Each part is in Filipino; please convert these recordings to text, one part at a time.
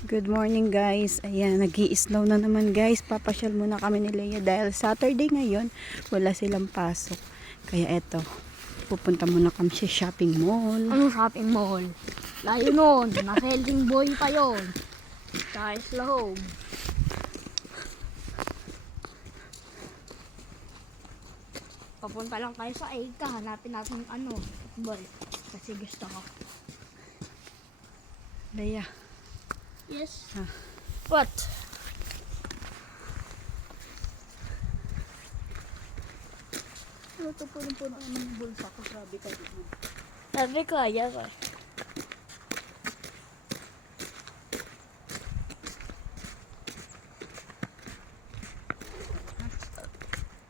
Good morning guys. Ayan, nag-i-snow na naman guys. Papasyal muna kami ni Leia dahil Saturday ngayon. Wala silang pasok. Kaya eto, pupunta muna kami sa shopping mall. Anong shopping mall? Layo nun. Nasa Helding Boy pa yun. Guys, lahog. Papunta lang tayo sa Eka. Hanapin natin yung football. Kasi gusto ko. Leia. Yes. Ah. What? Ito po ng bulsa ko. Grabe ka dito. Sabi ko, ayaw ko.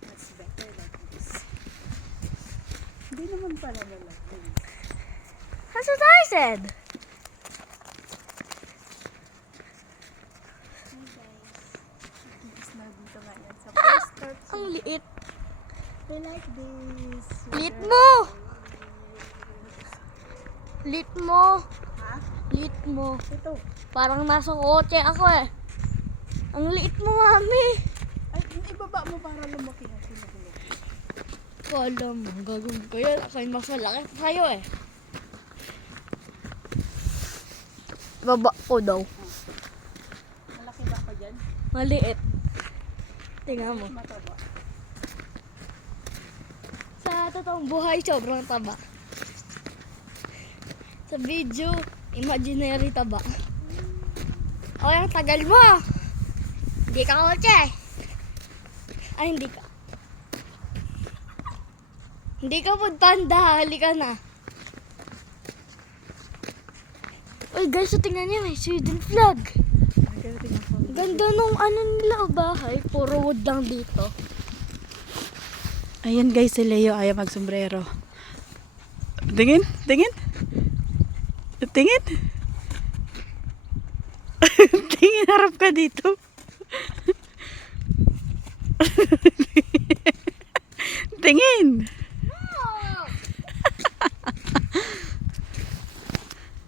That's better like this. Hindi naman pala malaki. That's what I said. Snow dito ngayon sa first start. Ang liit. I like this. Liit mo! Liit mo. Ha? Liit mo. Ito. Parang nasa kotse ako eh. Ang liit mo, mami. Ay, ibaba mo para lumaki na sila. Wala mo, gagawin ko yan. Ako'y mas malaki sa'yo eh. Baba ko daw. Malaki ba ako dyan? Maliit. Tingnan mo. Mataba. Sa totoong buhay, sobrang taba. Sa video, imaginary taba. O, yung tagal mo. Hindi ka kotse. Ay, hindi ka. Hindi ka food panda. Halika na. Uy, guys, so tingnan niyo, may Sweden flag. Ganda nung nila bahay. Puro wood lang dito. Ayan guys, si Leo ayaw magsombrero. Tingin, tingin. Tingin. Tingin, harap ka dito.